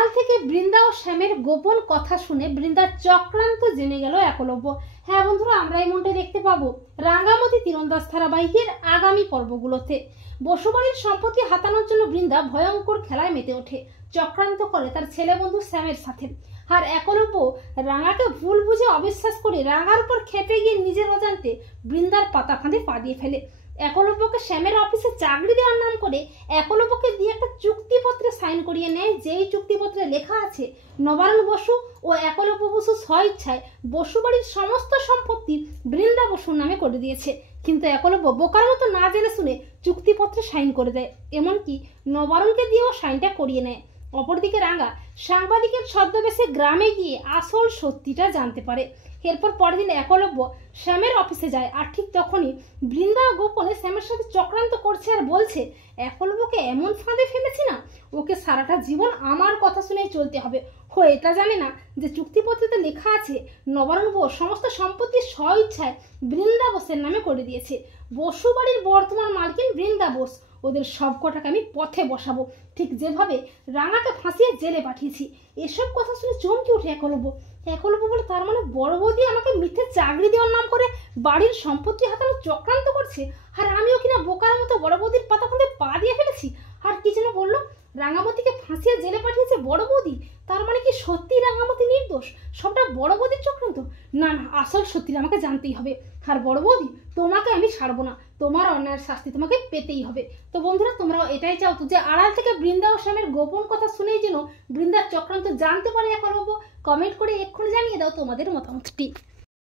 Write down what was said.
আড়াল থেকে বৃন্দা ও শ্যামের গোপন কথা শুনে বৃন্দার চক্রান্ত জেনে গেল একলব্য। হ্যাঁ বন্ধুরা, আমরা এমনটা দেখতে পাবো রাঙ্গামতি তীরন্দাজ ধারাবাহিকের আগামী পর্বগুলোতে। বসুবাড়ির সম্পত্তি হাতানোর জন্য বৃন্দা ভয়ঙ্কর খেলায় মেতে ওঠে, চক্রান্ত করে তার ছেলে বন্ধু শ্যামের সাথে। আর একলব্য রাঙাকে ভুল বুঝে অবিশ্বাস করে রাঙার উপর খেপে গিয়ে নিজের অজান্তে বৃন্দার পাতা ফাঁদে পা দিয়ে ফেলে। একলব্যকে শ্যামের অফিসে চাকরি দেওয়ার নাম করে একলব্যকে দিয়ে একটা চুক্তিপত্রে সাইন করিয়ে নেয়, যেই চুক্তিপত্রে লেখা আছে নবারুণ বসু ও একলব্য বসু স্বইচ্ছায় বসুবাড়ির সমস্ত সম্পত্তি বৃন্দা বসুর নামে করে দিয়েছে। কিন্তু একলব্য বোকার মতো না জেনে শুনে চুক্তিপত্রে সাইন করে দেয়, এমনকি নবারুণকে দিয়েও সাইনটা করিয়ে নেয়। অপরদিকে রাঙা সাংবাদিকের ছদ্মবেশে গ্রামে গিয়ে আসল সত্যিটা জানতে পারে। এরপর পরদিন একলব্য শ্যামের অফিসে যায়, আর ঠিক তখনই বৃন্দা গোপনে শ্যামের সাথে চক্রান্ত করছে আর বলছে একলব্যকে এমন ফাঁদে ফেলেছি না, ওকে সারাটা জীবন আমার কথা শুনেই চলতে হবে। ও এটা জানে না যে চুক্তিপত্রিতে লেখা আছে নবারুণ বোস সমস্ত সম্পত্তি স্বইচ্ছায় বৃন্দা বোসের নামে করে দিয়েছে। বসুবাড়ির বর্তমান মালকিন বৃন্দা বোস, ওদের সব কটাকে আমি পথে বসাবো, ঠিক যেভাবে রাঙাকে ফাঁসিয়ে জেলে পাঠিয়েছি। এসব কথা শুনে চমকে উঠে একলব্য। একলব্য বলে, তার মানে বড় বৌদি আমাকে মিথ্যে চাকরি দেওয়ার নাম করে বাড়ির সম্পত্তি হাতানো চক্রান্ত করছে, আর আমিও কিনা বোকার মতো বড় বৌদির পাতা ফাঁদে পা দিয়ে ফেলেছি। আর কি যেন বললো, রাঙামতিকে ফাঁসিয়ে জেলে পাঠিয়েছে বড় বৌদি। তার মানে কি সত্যি রাঙামতি নির্দোষ, সবটা বড় বৌদির চক্রান্ত? না না, আসল সত্যি আমাকে জানতেই হবে। আর বড় বৌদি, তোমাকে আমি ছাড়বো না, তোমার অন্যায়ের শাস্তি তোমাকে পেতেই হবে। তো বন্ধুরা, তোমরাও এটাই চাও তো যে আড়াল থেকে বৃন্দা ও শ্যামের গোপন কথা শুনেই যেন বৃন্দার চক্রান্ত জানতে পারে একলব্য? কমেন্ট করে এক্ষুনি জানিয়ে দাও তোমাদের মতামতটি।